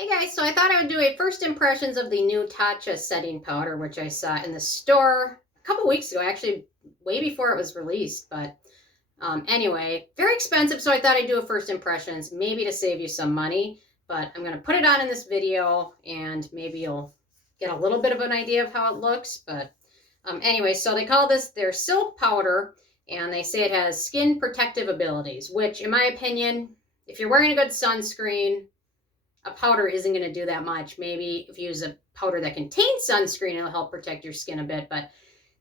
Hey guys, so I thought I would do a first impressions of the new Tatcha setting powder, which I saw in the store a couple weeks ago, actually way before it was released. But anyway, very expensive, so I thought I'd do a first impressions, maybe to save you some money. But I'm going to put it on in this video, and maybe you'll get a little bit of an idea of how it looks. But anyway, so they call this their silk powder, and they say it has skin protective abilities, which in my opinion, if you're wearing a good sunscreen, a powder isn't going to do that much. Maybe if you use a powder that contains sunscreen, it'll help protect your skin a bit, but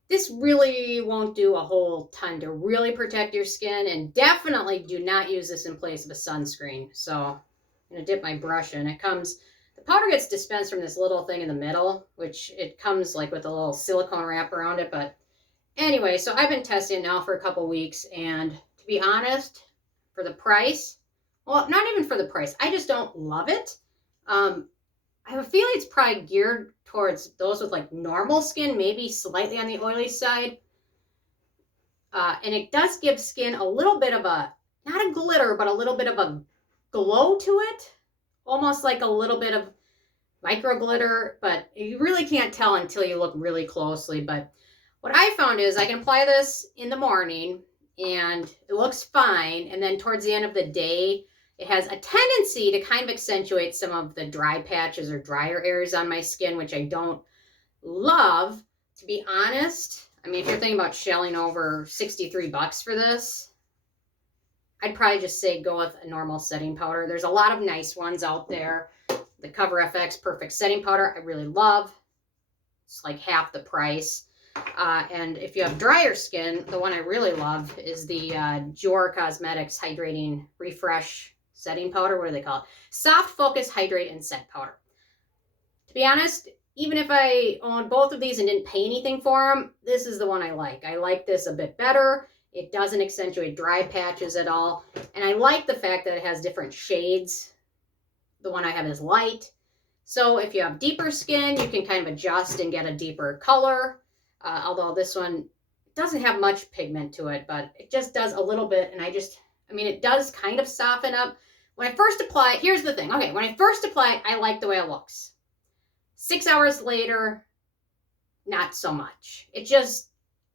this really won't do a whole ton to really protect your skin, and definitely do not use this in place of a sunscreen. So I'm going to dip my brush in. The powder gets dispensed from this little thing in the middle, which it comes like with a little silicone wrap around it. But anyway, so I've been testing it now for a couple weeks, and to be honest, for the price, well, not even for the price, I just don't love it. I have a feeling it's probably geared towards those with like normal skin, maybe slightly on the oily side. And it does give skin a little bit of a, not a glitter, but a little bit of a glow to it. Almost like a little bit of micro glitter, but you really can't tell until you look really closely. But what I found is I can apply this in the morning and it looks fine. And then towards the end of the day, it has a tendency to kind of accentuate some of the dry patches or drier areas on my skin, which I don't love, to be honest. I mean, if you're thinking about shelling over $63 for this, I'd probably just say go with a normal setting powder. There's a lot of nice ones out there. The Cover FX Perfect Setting Powder, I really love. It's like half the price. And if you have drier skin, the one I really love is the Jor Cosmetics Hydrating Refresh Setting Powder. What do they call it? Soft Focus Hydrate and Set Powder. To be honest, even if I owned both of these and didn't pay anything for them, this is the one I like. I like this a bit better. It doesn't accentuate dry patches at all. And I like the fact that it has different shades. The one I have is light. So if you have deeper skin, you can kind of adjust and get a deeper color. Although this one doesn't have much pigment to it, but it just does a little bit. And it does kind of soften up. When I first apply it, here's the thing. Okay, when I first apply it, I like the way it looks. 6 hours later, not so much. It just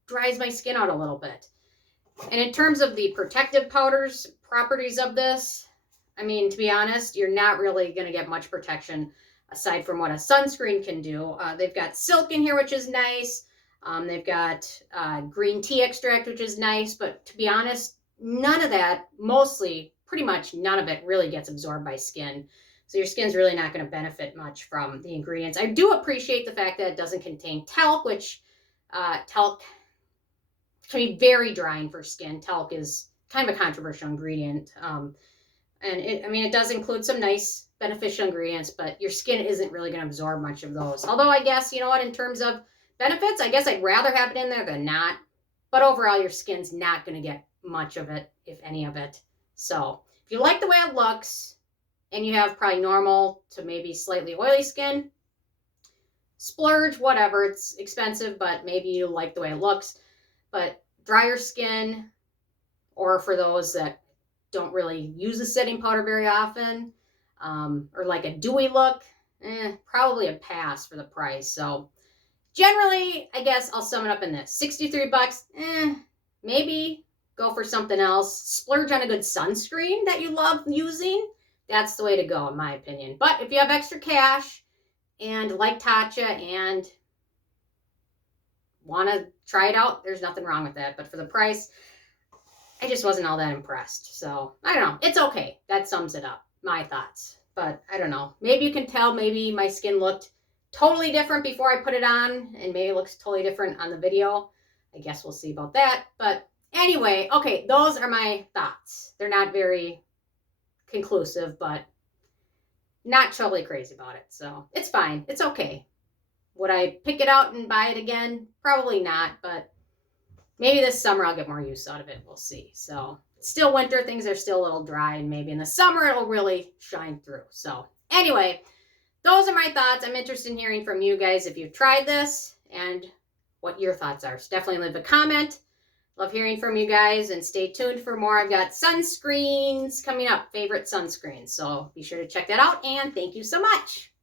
dries my skin out a little bit. And in terms of the protective powders, properties of this, I mean, to be honest, you're not really going to get much protection aside from what a sunscreen can do. They've got silk in here, which is nice. They've got green tea extract, which is nice. But to be honest, none of that, pretty much none of it really gets absorbed by skin. So your skin's really not going to benefit much from the ingredients. I do appreciate the fact that it doesn't contain talc, which talc can be very drying for skin. Talc is kind of a controversial ingredient. And it does include some nice beneficial ingredients, but your skin isn't really going to absorb much of those. Although I guess, you know what, in terms of benefits, I guess I'd rather have it in there than not. But overall, your skin's not going to get much of it, if any of it. So if you like the way it looks and you have probably normal to maybe slightly oily skin, splurge, whatever. It's expensive, but maybe you like the way it looks. But drier skin, or for those that don't really use a setting powder very often, or like a dewy look, probably a pass for the price. So generally, I guess I'll sum it up in this. $63, maybe go for something else. Splurge on a good sunscreen that you love using. That's the way to go, in my opinion. But if you have extra cash and like Tatcha and want to try it out, there's nothing wrong with that. But for the price, I just wasn't all that impressed. So I don't know. It's okay. That sums it up. My thoughts. But I don't know. Maybe you can tell maybe my skin looked totally different before I put it on, and maybe it looks totally different on the video. I guess we'll see about that. But anyway, okay, those are my thoughts. They're not very conclusive, but not totally crazy about it. So it's fine. It's okay. Would I pick it out and buy it again? Probably not, but maybe this summer I'll get more use out of it. We'll see. So it's still winter. Things are still a little dry, and maybe in the summer it'll really shine through. So anyway, those are my thoughts. I'm interested in hearing from you guys if you've tried this and what your thoughts are. So definitely leave a comment. Love hearing from you guys, and stay tuned for more. I've got sunscreens coming up, favorite sunscreens. So be sure to check that out, and thank you so much.